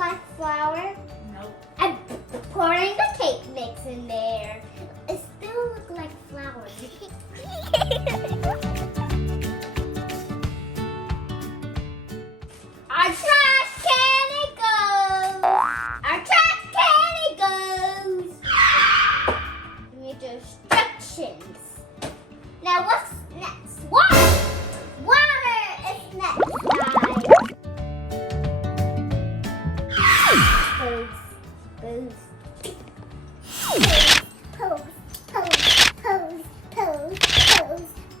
like flour? Nope. I'm pouring the cake mix in there. It still looks like flour. Our trash can it goes. Our trash can it goes. Give me the instructions. Now what's next? Water. Water is next, guys. Pose. Pose. Pose. Pose. Pose.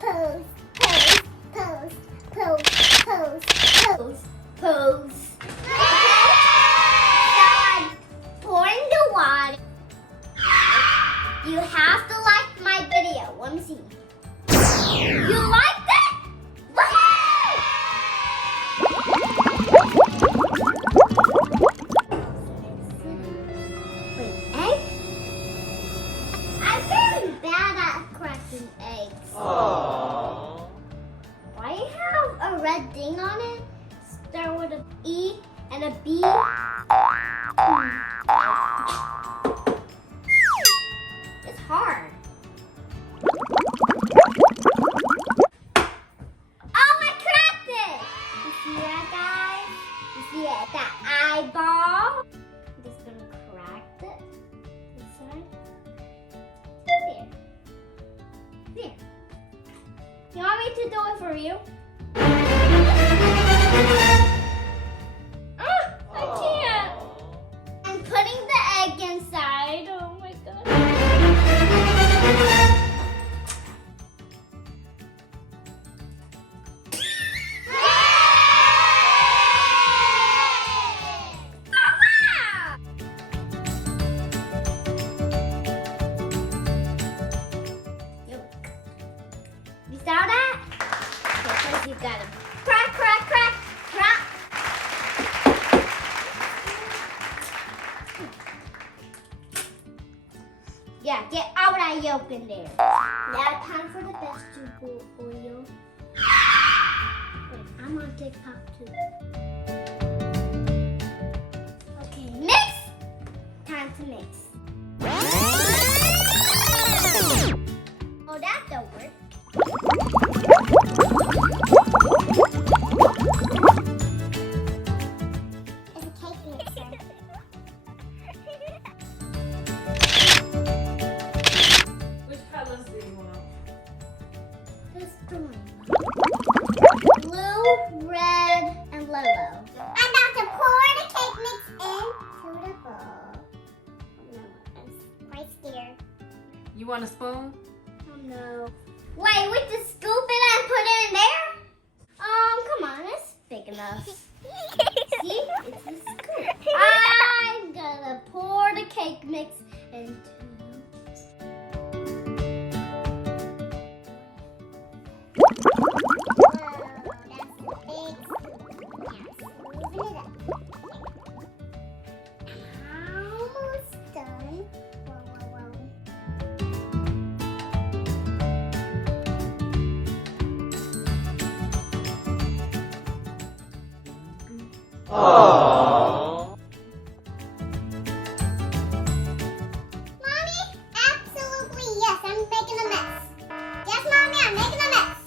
Pose. Pose. Pose. Pose. Pose. Pose. Pose. So I'm pouring the water. You have to like my video. Let me see. You liked it? Wait, egg? I'm very bad at cracking eggs. Aww. Why you have a red thing on it? Start with an E and a B. It's hard. Oh, I cracked it! You see that, guys? You see it? That eyeball? I'm just gonna crack it. This side. There. There. You want me to do it for you? I can't. I'm putting the egg inside. Oh my god. You saw that? Okay, first you gotta crack, crack, crack, crack. Yeah, get all that yolk in there. Now time for the vegetable oil. Wait, I'm on TikTok too. Okay, mix. Time to mix. Oh, that don't work. It's a cake mixer. Which colors do you want? This one. Blue, red, and yellow. I'm about to pour the cake mix into the bowl. Oh no, I'm quite scared. You want a spoon? Oh no. Wait, we just scoop it and put it in there? Come on, it's big enough. See? It's a scoop. I'm gonna pour the cake mix into. Whoa, that's a big scoop. Now scooping it up. Almost done. Whoa. Aww. Mommy, absolutely yes, I'm making a mess. Yes, Mommy, I'm making a mess.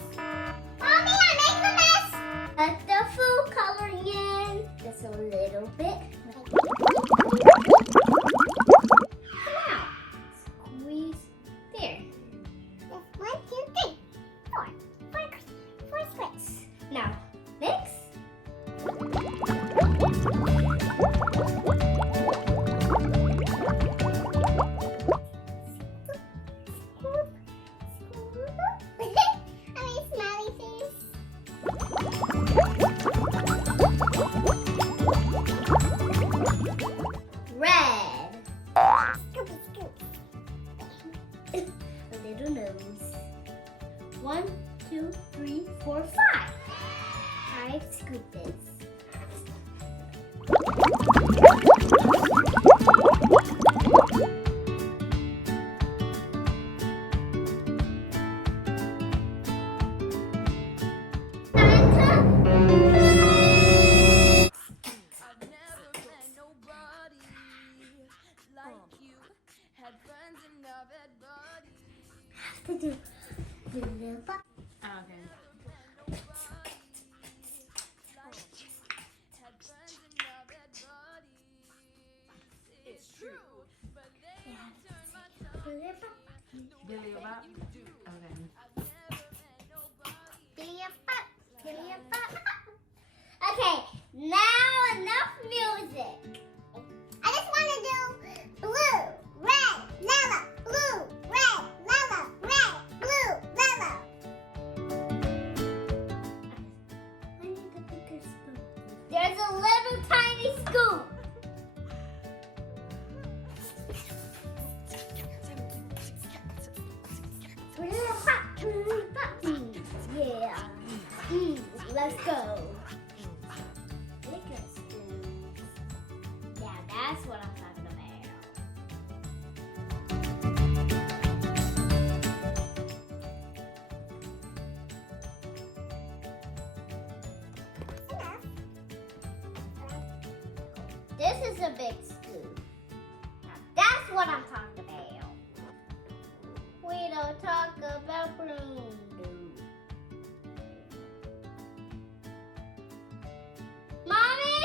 Mommy, I'm making a mess. Put the food coloring in. Just a little bit. Come out. Squeeze. There. That's 1, 2, 3, 4. 4 squares. Now, mix. Okay. Billy Bob. Okay. Okay, now enough music. I just want to do blue, red, yellow, blue, red, yellow, red, blue, yellow. I need a bigger spoon. There's a little tiny scoop. Yeah. Let's go. Bigger spoons. Yeah, that's what I'm talking about. This is a big scoop. Now that's what I'm talking about. We don't talk about balloons. Mommy,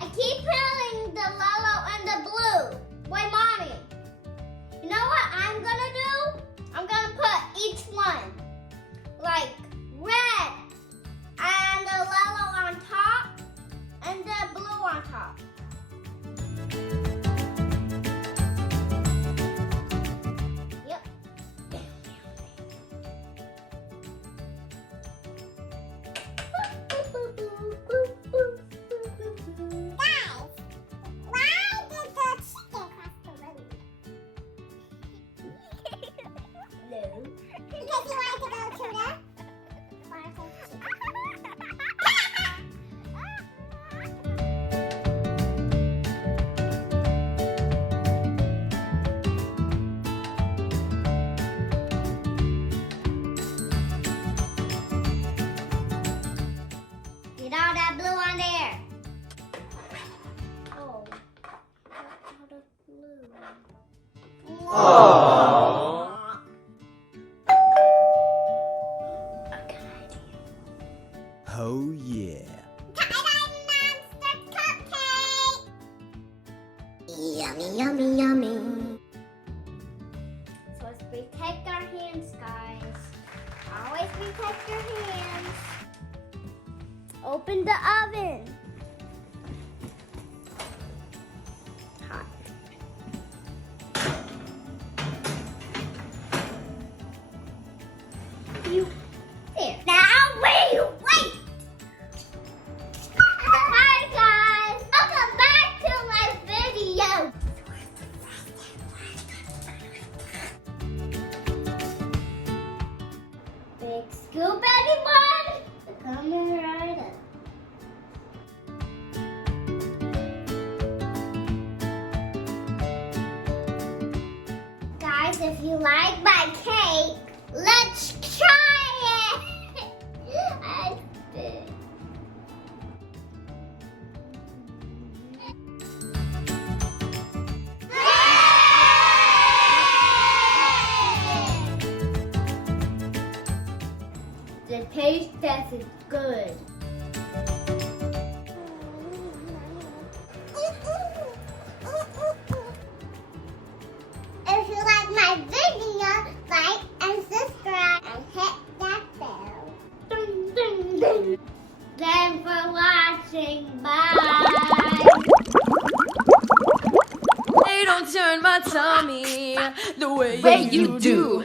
I keep feeling the yellow and the blue. Wait, Mommy. You know what I'm gonna do? I'm gonna put each one, like red and the yellow on top and the blue on top. Yep. Guys, why did the chicken cross the road? No. Because you wanted to go to the Get all that blue on there. Oh, all the blue. Aww. Oh yeah. Monster cupcake. Yummy, yummy, yummy. So let's protect our hands, guys. Always protect your hands. Open the oven. Hot. There. Now wait. Hi guys. Welcome back to my video. Big scoop, anyone? Coming right up. Guys, if you like my cake, let's try it. I did. The taste test is good. If you like my video, like and subscribe and hit that bell. Ding, ding, ding. Thanks for watching. Bye. They don't turn my tummy the way you do.